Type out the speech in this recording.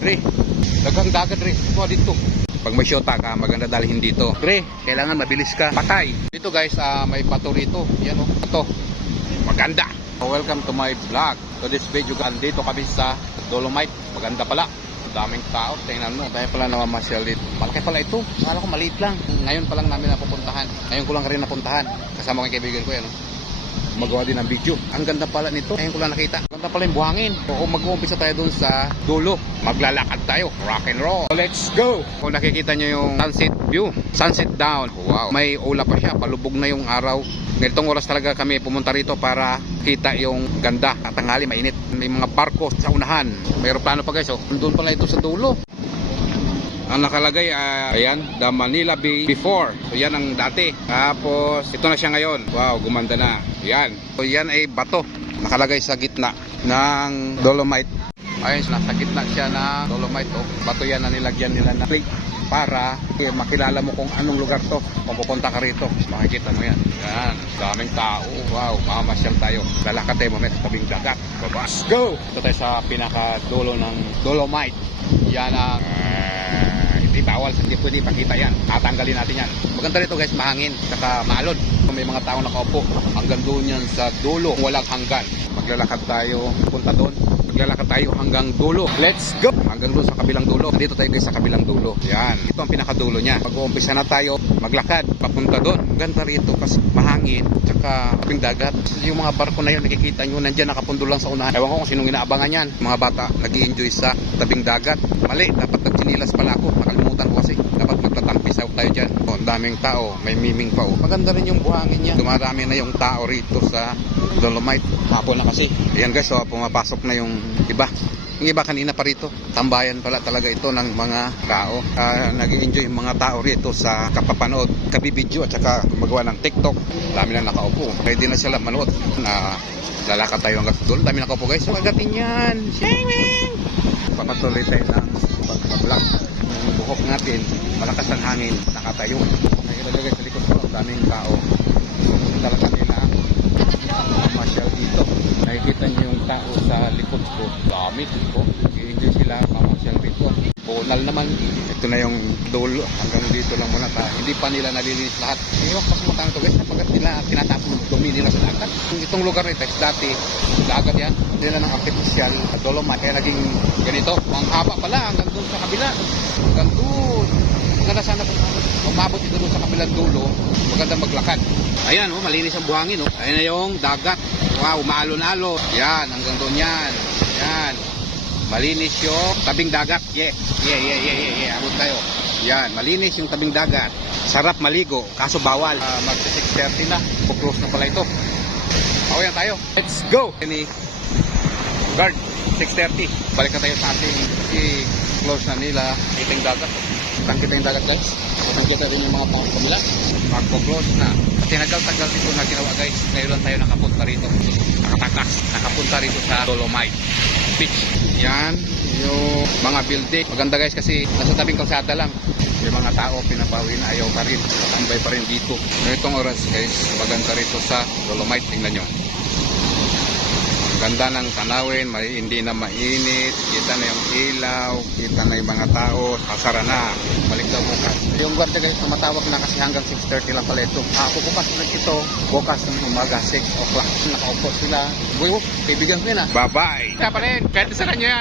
Pre, daghang dagat re. Kuha dito. Pag may shota ka, maganda dalhin dito. Pre, kailangan mabilis ka. Patay. Dito guys, may bato rito. Yan o. Bato. Maganda. Welcome to my vlog. So this video, dito kami sa Dolomite. Maganda pala. Daming tao. Tingnan mo. Dahil pala namamasyal dito. Malaki pala ito. Akala ko maliit lang. Ngayon pa lang namin napupuntahan. Ngayon ko lang rin napuntahan. Kasama kong kaibigan ko yan. Magawa din ng video. Ang ganda pala nito. Ngayon ko lang nakita. Ganda pala yung buhangin. O mag-uumpisa tayo dun sa dulo. Maglalakad tayo. Rock and roll. So, let's go! Kung nakikita nyo yung sunset view. Sunset down. Wow. May ulap pa siya. Palubog na yung araw. Ganitong oras talaga kami pumunta rito para kita yung ganda. At tanghali mainit. May mga barko sa unahan. May aeroplano pa guys. Oh. Doon pala ito sa dulo. Ang nakalagay, ayan, The Manila Bay before. So yan ang dati. Tapos ito na siya ngayon. Wow, gumanda na. Yan. So yan ay bato. Nakalagay sa gitna ng Dolomite. Ayun, nasa gitna siya na Dolomite. Oh. Bato yan na nilagyan nila na plate para makilala mo kung anong lugar to. Kung pupunta ka rito, makikita mo yan. Yan, daming tao. Wow, mamamasyal tayo. Lalakad tayo mamaya sa tabing dagat. Let's go! Ito tayo sa pinakadulo ng Dolomite. Yan ang hindi bawal, hindi pwede ipakita yan. Tatanggalin natin yan. Maganda rito guys, mahangin, saka maalon. May mga tao nakaupo hanggang doon yan sa dulo, walang hanggan. Maglalakad tayo, punta doon. Maglalakad tayo hanggang dulo. Let's go! Hanggang doon sa kabilang dulo. Dito tayo guys sa kabilang dulo. Yan, ito ang pinakadulo niya. Mag-uumpisa na tayo maglakad, papunta doon. Ganda rito kasi mahangin, saka kaping dagat. Yung mga barko na yun, nakikita nyo, nandyan nakapundo lang sa unahan. Ewan ko kung sinong inaabangan yan. Mga bata, nag-i-enjoy sa tabing dagat. Mali, dapat nagchinilas pala ako. Nakalimutan ko kasi. Dapat magtatampisaw tayo dyan. O, daming tao, may miming pa o. Maganda rin yung buhangin niya. Dumarami na yung tao rito sa Dolomite. Hapon na kasi. Ayan guys, so pumapasok na yung iba. Yung iba kanina pa rito. Tambayan pala talaga ito ng mga tao. Nag-i-enjoy yung mga tao rito sa kapapanood, kabibidyo at saka magawa ng TikTok. Dami na nakaupo. Ready na sila manood. Lalakad tayo hanggang doon. Dami nakaupo guys. So agatin yan. Shiming! Papatuloy tayo ng pag-vlog. Yung buhok natin, malakas ang hangin. Nakatayo. Nakikita guys sa likod ko. Daming tao. Talaga nila masyal dito. Nakikita niyo yung tao sa likod ko. Dami dito. I-enjoy sila mamasyal dito. Bunal naman. Ito na yung dulo. Hanggang dito lang muna tayo. Hindi pa nila nalilinis lahat. Iwak pa kumutang ito guys. Napagkat nila tinatapon ng dumi nila sa dagat. Itong lugar nito dati dagat yan. Hindi na ng artificial Dolomite. Kaya naging ganito. Ang haba pala hanggang doon sa kabila. Hanggang doon. Maganda sana kung umabot ito doon sa kabilang dulo. Maganda maglakad. Ayan oh, malinis ang buhangin oh. Ayan na yung dagat. Wow, maalon-alon. Yan, hanggang doon yan. Yan. Malinis yung tabing dagat. Yeah. Abot tayo. Yan, malinis yung tabing dagat. Sarap maligo, kaso bawal. Magsa 6:30 na. Close na pala ito. Awayan tayo. Let's go! Any guard, 6:30. Balik na tayo sa ating close na nila. Kita yung dagat. Kita yung dagat guys. Kita rin yung mga tao sa kabila. Magpo-close na. Tinagal-tagal dito na ginawa guys. Ngayon lang tayo nakapunta rito. Nakatakas. Nakapunta rito sa Dolomite Beach. Yan. Yung mga building. Maganda guys kasi nasa tabing kalsada lang. Yung mga tao pinapawi na ayaw pa rin. Tambay pa rin dito. Ngayong oras guys. Maganda rito sa Dolomite. Tingnan nyo. Ganda ng tanawin, hindi na mainit, kita na yung ilaw, kita na yung mga tao, kasara na, balik daw bukas. Yung guardia guys, tumatawag na kasi hanggang 6:30 lang pala ito. Pupupas na ito, bukas ng umaga, 6 o'clock. Nakaupo sila. Kaibigan ko yun ah. Bye-bye! Kaya pa rin, kahit isa na nyo yan.